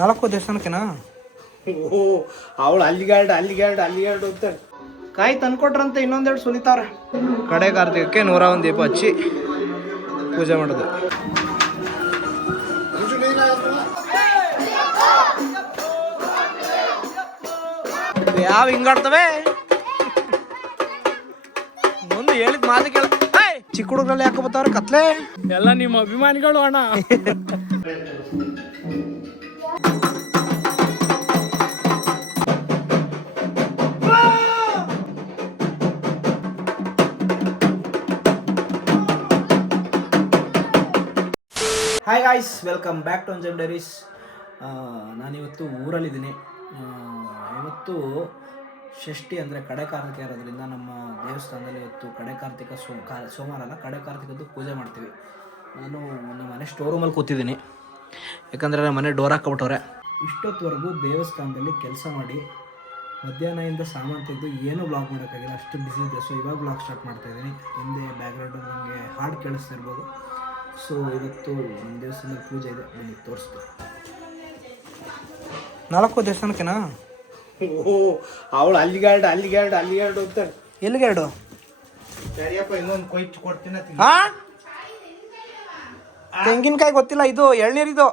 ನಾಲ್ಕು ದೇವಸ್ಥಾನಕ್ಕೆನಾ? ಓ ಅವಳು ಅಲ್ಲಿಗಾಡು ಹೋಗ್ತಾರೆ. ಕಾಯಿ ತಂದ್ಕೊಟ್ರಂತೆ ಇನ್ನೊಂದೆರಡು ಸುಲಿತಾವ್ರೆ. ಕಡೆ ಕಾರ್ತಿಕಕ್ಕೆ 101 ದೀಪ ಹಚ್ಚಿ ಪೂಜೆ ಮಾಡೋದು. ಯಾವ ಹಿಂಗಾಡ್ತವೆ ಒಂದು ಹೇಳಿದ ಮಾತು ಕೇಳ. ಚಿಕ್ಕ ಹುಡುಗರಲ್ಲಿ ಯಾಕೆ ಬರ್ತಾವ್ರೆ ಕತ್ಲೆ? ಎಲ್ಲ ನಿಮ್ಮ ಅಭಿಮಾನಿಗಳು ಅಣ್ಣ. Hi guys, welcome back to Anjum diaries. ನಾನಿವತ್ತು ಊರಲ್ಲಿದ್ದೀನಿ. ಇವತ್ತು ಷಷ್ಠಿ ಅಂದರೆ ಕಡೆ ಕಾರ್ತಿಕ ಇರೋದ್ರಿಂದ ನಮ್ಮ ದೇವಸ್ಥಾನದಲ್ಲಿ ಇವತ್ತು ಕಡೆ ಕಾರ್ತಿಕ ಸೋಮವಾರ ಅಲ್ಲ, ಕಡೆ ಕಾರ್ತಿಕದ್ದು ಪೂಜೆ ಮಾಡ್ತೀವಿ. ನಾನು ನಮ್ಮ ಮನೆ ಸ್ಟೋರ್ ರೂಮಲ್ಲಿ ಕೂತಿದ್ದೀನಿ, ಯಾಕಂದರೆ ನಮ್ಮ ಮನೆ ಡೋರ್ ಹಾಕ್ಬಿಟ್ಟವ್ರೆ. ಇಷ್ಟೊತ್ತವರೆಗೂ ದೇವಸ್ಥಾನದಲ್ಲಿ ಕೆಲಸ ಮಾಡಿ ಮಧ್ಯಾಹ್ನದಿಂದ ಸಾಮಾನು ತೆಗೆದು ಏನೂ ಬ್ಲಾಗ್ ಮಾಡೋಕ್ಕಾಗಿಲ್ಲ, ಅಷ್ಟು ಬಿಸಿ ಇದೆ. ಸೊ ಇವಾಗ ಬ್ಲಾಗ್ ಸ್ಟಾರ್ಟ್ ಮಾಡ್ತಾಯಿದ್ದೀನಿ. ಹಿಂದೆ ಬ್ಯಾಕ್ಗ್ರೌಂಡ್ ನಿಮಗೆ ಹಾಡು ಕೇಳಿಸ್ತಿರ್ಬೋದು. ಸೊ ಇವತ್ತು ನಮ್ಮ ದೇವಸ್ಥಾನದಲ್ಲಿ ಪೂಜೆ ಇದೆ, ಬನ್ನಿ ತೋರಿಸ್ತೀನಿ. 4 ದೇವಸ್ಥಾನಕ್ಕೆನಾ? ಓ ಅವಳು ಅಲ್ಲಿಗಾಡು ಹೋಗ್ತಾರೆ. ಎಲ್ಲಿಗೆರಡು? ಸರಿಯಪ್ಪ, ಇನ್ನೊಂದು ಕೊಯ್ತು ಕೊಡ್ತೀನಿ. ತೆಂಗಿನಕಾಯಿ ಗೊತ್ತಿಲ್ಲ, ಇದು ಎಳ್ನೀರಿದು.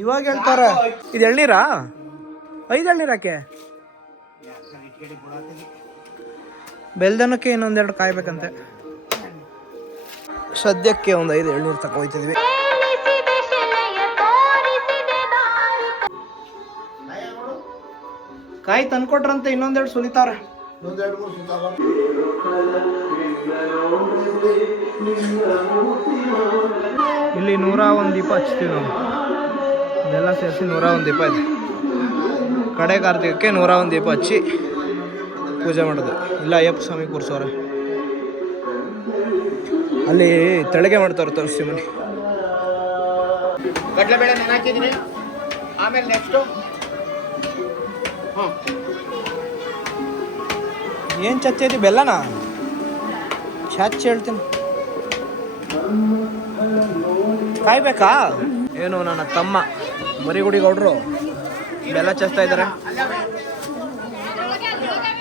ಇವಾಗ ಹೇಳ್ತಾರೆ ಇದು ಎಳ್ನೀರಾ? 5 ಎಳ್ನೀರಾಕೆ? ಬೆಲ್ದನಕ್ಕೆ ಇನ್ನೊಂದೆರಡು ಕಾಯ್ಬೇಕಂತೆ. ಸದ್ಯಕ್ಕೆ ಒಂದು 5 ಎಳ್ನೀರು ತಗೋಯ್ತಿದ್ವಿ. ಕಾಯಿ ತಂದ್ಕೊಟ್ರಂತೆ ಇನ್ನೊಂದೆರಡು ಸುಲಿತಾವ್ರೆ. ಇಲ್ಲಿ 101 ದೀಪ ಹಚ್ತೀವಿ ನಾವು. ಇದೆಲ್ಲ ಸೇರಿಸಿ 101 ದೀಪ ಇದೆ. ಕಡೆ ಕಾರ್ತಿಕಕ್ಕೆ 101 ದೀಪ ಹಚ್ಚಿ ಪೂಜೆ ಮಾಡೋದು. ಇಲ್ಲ ಅಯ್ಯಪ್ಪ ಸ್ವಾಮಿ ಕೂರ್ಸೋರೆ, ಅಲ್ಲಿ ತೆಳಗೆ ಮಾಡ್ತಾರೆ, ತೋರಿಸ್ತೀವಿ ಮನೆ. ಕಡಲೆಬೇಳೆ ನೆನೆ ಹಾಕಿದ್ದೀನಿ. ಆಮೇಲೆ ನೆಕ್ಸ್ಟು ಏನು ಚಚ್ಚೈತಿ? ಬೆಲ್ಲನಾ? ಚಚ್ಚ ಹೇಳ್ತೀನಿ. ಕಾಯ್ಬೇಕಾ? ಏನು ನನ್ನ ತಮ್ಮ ಮರಿಗುಡಿ ಗೌಡ್ರು ಬೆಲ್ಲ ಚಚ್ತಾ ಇದ್ದಾರೆ.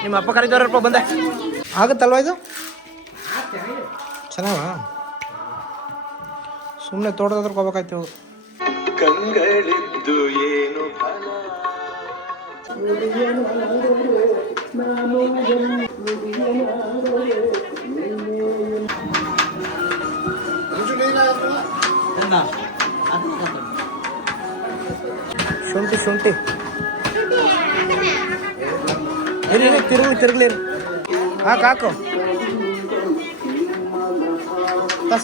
ನಿಮ್ಮ ಅಪ್ಪ ಕರೀತಾರಪ್ಪ, ಬಂದೆ. ಆಗುತ್ತಲ್ವ ಇದು? ಚೆನ್ನಾಗ ಸುಮ್ಮನೆ ತೋಟದ ಹೋಗ್ಬೇಕಾಯ್ತು. ಕಂಗಳಿದ್ದು ಏನು ಫಲ? ಶುಂಠಿ ಶುಂಠಿ ಇರಿ, ತಿರುಗ್ಲಿ. ಹಾಕು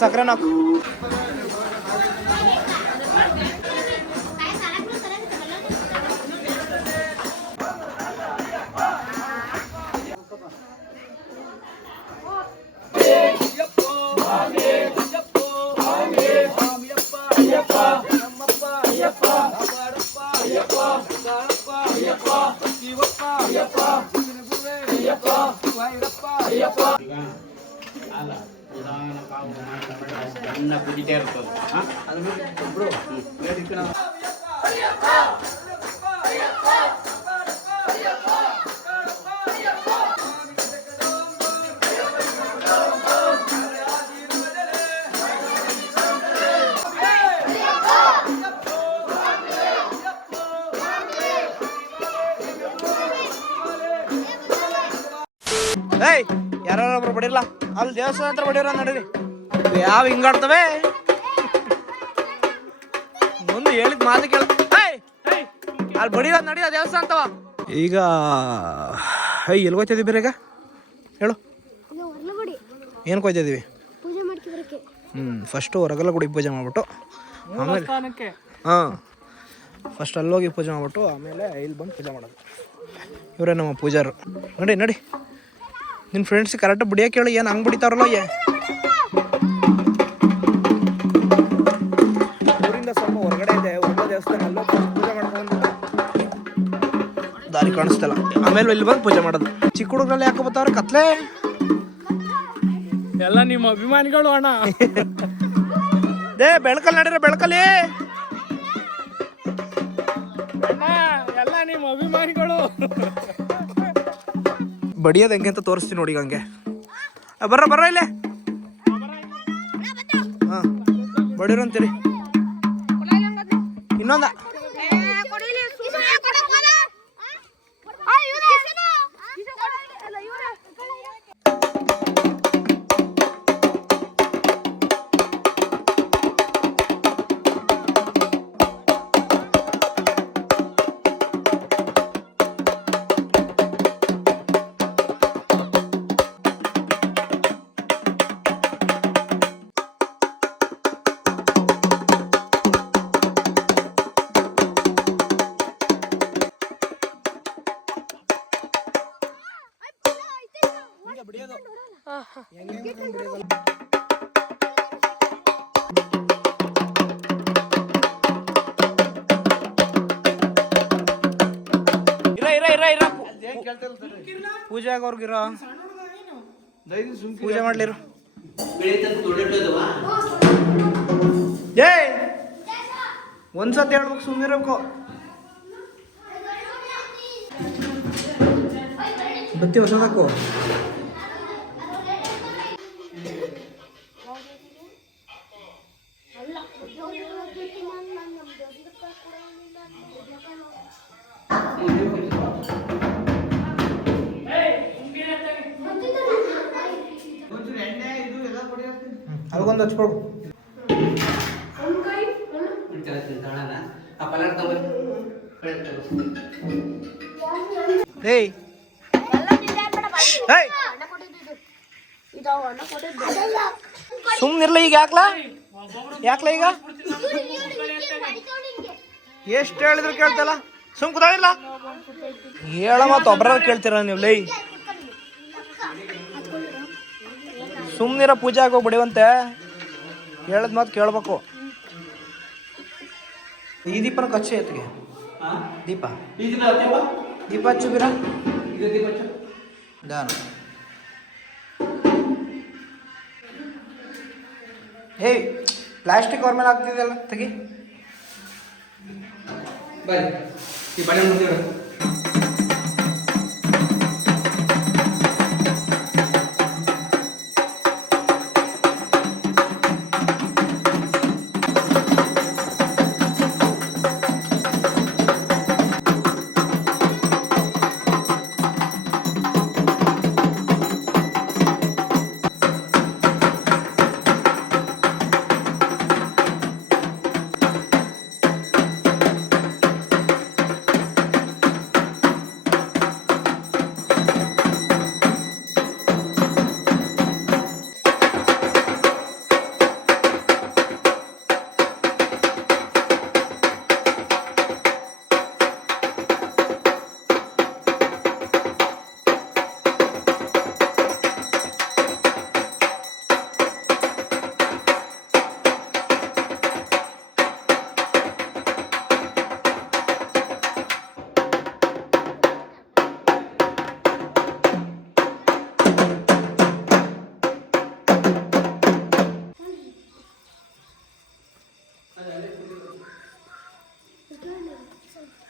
ಸಕ್ಕರೆ ಹಾಕು. ಕುದಿತಾ ಇರ್ತದೆ. ಏಯ್, ಯಾರೊಬ್ರು ಬಡಿರಲ್ಲ, ಅಲ್ಲಿ ದೇವಸ್ಥಾನ ಹತ್ರ ಬಡಿರ ನಡೀರಿ. ಯಾವ ಹಿಂಗಾಡ್ತವೆ ಒಂದು ಹೇಳಿದ ಮಾತು ಕೇಳ. ಅಲ್ಲಿ ಬಡಿರೋದು ನಡಿ, ಆ ದೇವಸ್ಥಾನ ಅಂತವ. ಈಗ ಎಲ್ಲಿ ಹೋಗ್ತಿದ್ದೀವಿ ಬೇರೆ? ಈಗ ಹೇಳು, ಏನು ಕೊಯ್ತಿದ್ದೀವಿ? ಫಸ್ಟು ಹೊರಗಲ್ಲ ಗುಡಿ ಪೂಜೆ ಮಾಡ್ಬಿಟ್ಟು ಆಮೇಲೆ ಫಸ್ಟ್ ಅಲ್ಲೋಗಿ ಪೂಜೆ ಮಾಡ್ಬಿಟ್ಟು ಆಮೇಲೆ ಇಲ್ಲಿ ಬಂದು ಪೂಜೆ ಮಾಡೋದು. ಇವರೇ ನಮ್ಮ ಪೂಜಾರು. ನಡಿ ನಿನ್ನ ಫ್ರೆಂಡ್ಸ್ ಕರೆಕ್ಟಾಗಿ ಬಿಡಿಯೋಕೆ ಹೇಳಿ. ಏನು ಹಂಗೆ ಬಿಡಿತಾರಲ್ಲ? ಊರಿಂದ ಸ್ವಲ್ಪ ಹೊರಗಡೆ ಇದೆ, ಒಳ್ಳೆ ದೇವಸ್ಥಾನ, ಅಲ್ಲೋ ಪೂಜೆ ಮಾಡ್ಕೊಂಡು ದಾರಿ ಕಾಣಿಸ್ತಲ್ಲ. ಆಮೇಲೆ ಇಲ್ಲಿ ಬಂದು ಪೂಜೆ ಮಾಡೋದು. ಚಿಕ್ಕ ಹುಡುಗರಲ್ಲಿ ಯಾಕೆ ಬರ್ತಾವ್ರೆ ಕತ್ಲೆ? ಎಲ್ಲ ನಿಮ್ಮ ಅಭಿಮಾನಿಗಳು ಅಣ್ಣ. ದೇ ಬೆಳಕಲ್ಲಿ ನಡೀರ ಬೆಳಕಲ್ಲಿ ಎಲ್ಲ ನಿಮ್ಮ ಅಭಿಮಾನಿಗಳು ಬಡಿಯೋದು ಹೆಂಗೆ ಅಂತ ತೋರಿಸ್ತೀನಿ ನೋಡಿ ಹಂಗೆ ಬರ್ರ ಇಲ್ಲೇ ಹಾಂ ಬಡಿರು ಅಂತೀರಿ ಇನ್ನೊಂದ ಪೂಜೆ ಆಗೋರ್ಗಿರ ಪೂಜೆ ಮಾಡ್ಲಿರು ಏ ಒಂದ್ಸತಿ ಹೇಳ್ಬೇಕು ಸುಮ್ಮನಿರ್ಬೇಕು ಬತ್ತಿ ಹೊಸದಾಕು ಅದಕ್ಕೊಂದು ಹಚ್ಕೊಡು ಏಯ್ ಸುಮ್ಮನಿರ್ಲ ಈಗ ಯಾಕ್ಲಾ ಈಗ ಎಷ್ಟು ಹೇಳಿದ್ರು ಕೇಳ್ತಲ್ಲ ಸುಮ್ ಕೂತಾಳಿಲ್ಲ ಹೇಳ ಮತ್ತು ಒಬ್ಬರ ಕೇಳ್ತೀರ ನೀವು ಲೈ ಸುಮ್ಮನಿರ ಪೂಜೆ ಆಗೋಗಿ ಬಿಡಿವಂತೆ ಹೇಳದ್ ಮಾತು ಕೇಳ್ಬೇಕು ಈ ದೀಪನ ಕಚ್ಚೆ ಎತ್ತಿಗೆ ದೀಪ ದೀಪ ಹಚ್ಚು ಬಿರ ದಾನ ಏಯ್ ಪ್ಲಾಸ್ಟಿಕ್ ಅವ್ರ ಮೇಲೆ ಆಗ್ತಿದೆಯಲ್ಲ ತೆಗಿ ಬನ್ನಿ ಈ ಬಳೆ ಮುಂದೆ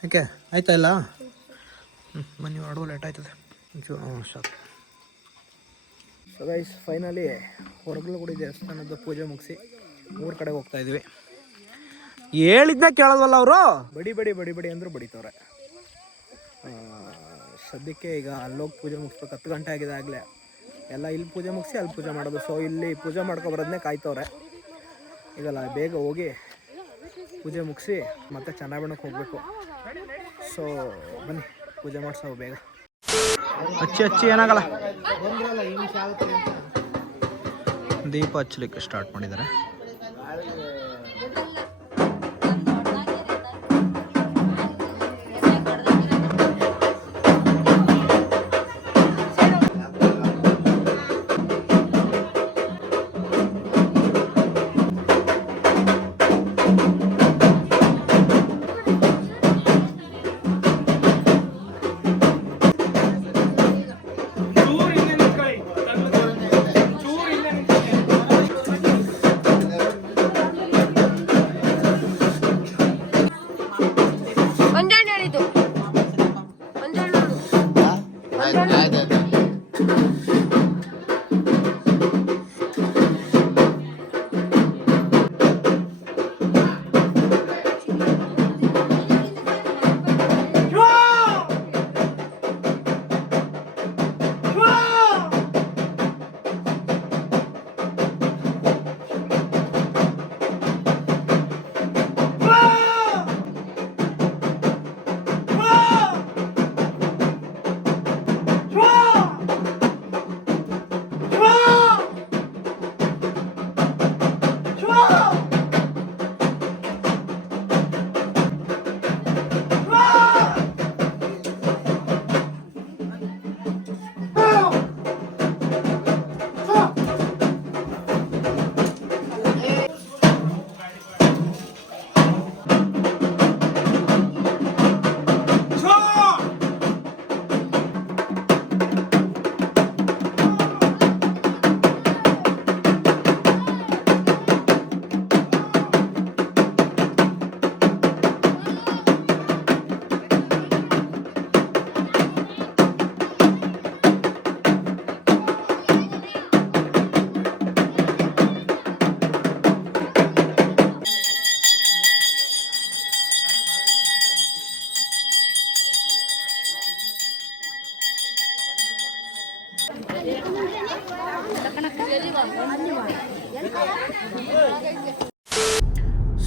ಯಾಕೆ ಆಯ್ತಾ ಇಲ್ಲ ಬನ್ನಿ ಆಡುವ ಲೇಟ್ ಆಯ್ತದೆ ಸಾಕು ಸೊ ಗೈಸ್ ಫೈನಲಿ ಹೊರಗಲಗುಡಿ ದೇವಸ್ಥಾನದ ಪೂಜೆ ಮುಗಿಸಿ ಊರ ಕಡೆಗೆ ಹೋಗ್ತಾ ಇದ್ವಿ ಹೇಳಿದ್ನ ಕೇಳೋದಲ್ಲ ಅವರು ಬಡಿ ಬಡಿ ಬಡಿ ಬಡಿ ಅಂದರೂ ಬಡಿತವ್ರೆ ಸದ್ಯಕ್ಕೆ ಈಗ ಅಲ್ಲೋಗಿ ಪೂಜೆ ಮುಗಿಸ್ಬೇಕು 10 ಗಂಟೆ ಆಗಿದೆ ಆಗಲೇ ಎಲ್ಲ ಇಲ್ಲಿ ಪೂಜೆ ಮುಗಿಸಿ ಅಲ್ಲಿ ಪೂಜೆ ಮಾಡೋದು ಸೊ ಇಲ್ಲಿ ಪೂಜೆ ಮಾಡ್ಕೊಬರೋದನ್ನೇ ಕಾಯ್ತವ್ರೆ ಈಗಲ್ಲ ಬೇಗ ಹೋಗಿ ಪೂಜೆ ಮುಗಿಸಿ ಮತ್ತೆ ಚೆನ್ನಾಗಿ ಹೋಗಬೇಕು ಸೊ ಬನ್ನಿ ಪೂಜೆ ಮಾಡ್ಸೋ ಬೇಗ ಹಚ್ಚಿ ಏನಾಗಲ್ಲ ದೀಪ ಹಚ್ಚಲಿಕ್ಕೆ ಸ್ಟಾರ್ಟ್ ಮಾಡಿದ್ದಾರೆ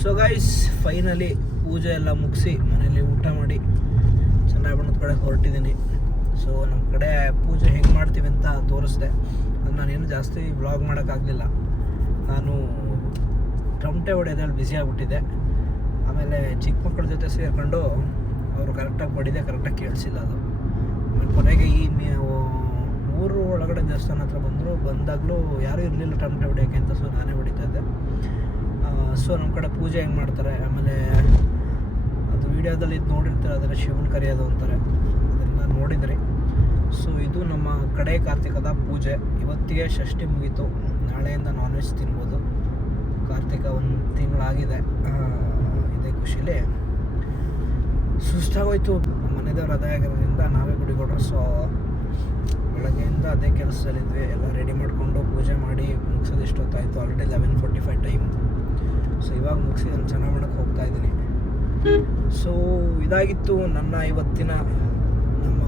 ಸೊ ಗೈಸ್ ಫೈನಲಿ ಪೂಜೆ ಎಲ್ಲ ಮುಗಿಸಿ ಮನೇಲಿ ಊಟ ಮಾಡಿ ಚಂದ್ರಾಯಬಣ್ಣದ ಕಡೆ ಹೊರಟಿದ್ದೀನಿ. ಸೊ ನಮ್ಮ ಕಡೆ ಪೂಜೆ ಹೆಂಗೆ ಮಾಡ್ತೀವಿ ಅಂತ ತೋರಿಸ್ದೆ. ಅದು ನಾನೇನು ಜಾಸ್ತಿ ವ್ಲಾಗ್ ಮಾಡೋಕ್ಕಾಗಲಿಲ್ಲ. ನಾನು ಟಮಟೆ ಹೊಡೆಯೋದ್ರಲ್ಲಿ ಬ್ಯುಸಿ ಆಗಿಬಿಟ್ಟಿದ್ದೆ. ಆಮೇಲೆ ಚಿಕ್ಕ ಮಕ್ಕಳ ಜೊತೆ ಸೇರಿಕೊಂಡು ಅವರು ಕರೆಕ್ಟಾಗಿ ಬಡಿದೆ, ಕರೆಕ್ಟಾಗಿ ಕೇಳಿಸಿಲ್ಲ ಅದು. ಆಮೇಲೆ ಕೊನೆಗೆ ಈ ಊರು ಒಳಗಡೆ ದೇವಸ್ಥಾನ ಹತ್ರ ಬಂದಾಗಲೂ ಯಾರೂ ಇರಲಿಲ್ಲ ಟಮಟೆ ಹೊಡೆಯೋಕ್ಕೆ ಅಂತ. ಸೊ ನಾನೇ ಹೊಡಿತಾ ಇದ್ದೆ. ಸೊ ನಮ್ಮ ಕಡೆ ಪೂಜೆ ಹೆಂಗೆ ಮಾಡ್ತಾರೆ, ಆಮೇಲೆ ಅದು ವೀಡಿಯೋದಲ್ಲಿ ಇದು ನೋಡಿರ್ತಾರೆ, ಅದರ ಶಿವನ ಕರೆಯೋದು ಅಂತಾರೆ, ಅದನ್ನು ನೋಡಿದ್ರಿ. ಸೊ ಇದು ನಮ್ಮ ಕಡೆ ಕಾರ್ತಿಕದ ಪೂಜೆ. ಇವತ್ತಿಗೆ ಷಷ್ಠಿ ಮುಗೀತು. ನಾಳೆಯಿಂದ ನಾನ್ ವೆಜ್ ತಿನ್ಬೋದು. ಕಾರ್ತಿಕ ಒಂದು ತಿಂಗಳಾಗಿದೆ. ಇದೇ ಖುಷಿಲಿ ಸುಸ್ತಾಗೋಯ್ತು. ನಮ್ಮ ಮನೆ ದೇವ್ರು ಅದೇ ಆಗಿರೋದ್ರಿಂದ ನಾವೇ ಗುಡಿಗೊಡ್ರು. ಸೊ ಬೆಳಗ್ಗೆಯಿಂದ ಅದೇ ಕೆಲಸದಲ್ಲಿದ್ವಿ. ಎಲ್ಲ ರೆಡಿ ಮಾಡಿಕೊಂಡು ಪೂಜೆ ಮಾಡಿ ಮುಗಿಸೋದು ಎಷ್ಟೊತ್ತಾಯಿತು. Already 11:45 time. ಸೊ ಇವಾಗ ಮುಗಿಸಿ ನಾನು ಚಂದ್ರಾಯಬಣ್ಣಕ್ಕೆ ಹೋಗ್ತಾ ಇದ್ದೀನಿ. ಸೊ ಇದಾಗಿತ್ತು ನನ್ನ ಇವತ್ತಿನ ನಮ್ಮ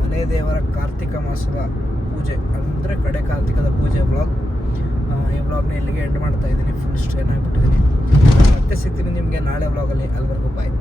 ಮನೆ ದೇವರ ಕಾರ್ತಿಕ ಮಾಸದ ಪೂಜೆ, ಅಂದರೆ ಕಡೆ ಕಾರ್ತಿಕದ ಪೂಜೆ ವ್ಲಾಗ್. ಈ ವ್ಲಾಗ್ನ ಇಲ್ಲಿಗೆ ಎಂಡ್ ಮಾಡ್ತಾ ಇದ್ದೀನಿ. ಫುಲ್ ಸ್ಟ್ರೇನ್ ಆಗಿಬಿಟ್ಟಿದ್ದೀನಿ. ಮತ್ತೆ ಸಿಗ್ತೀನಿ ನಿಮಗೆ ನಾಳೆ ವ್ಲಾಗಲ್ಲಿ. ಅಲ್ಲಿವರೆಗೂ ಬಾಯ್.